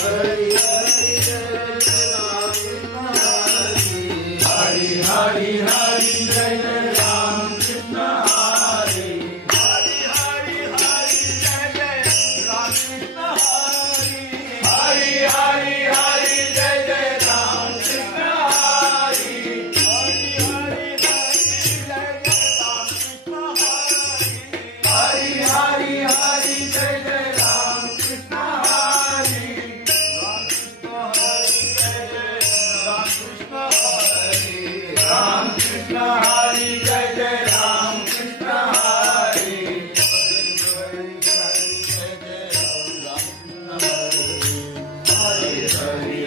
Hari Hari Jai Jai Ram Krishna Hari Hari Hari Jai Jai Ram Krishna Hari Hari Hari Hari Jai Jai Ram Krishna Hari Hari Hari Hari Jai Jai Ram Krishna Hari Hari Hari Hari Jai Jai Ram Krishna Hari Hari Hari Hari Jai Jai Ram Krishna Hari Ram Krishna Hari Jai Jai Ram Krishna Hari Ram Krishna Hari Jai Jai Ram Krishna Hari Hari Hari Hari Jai Jai Ram Krishna Hari Hari Hari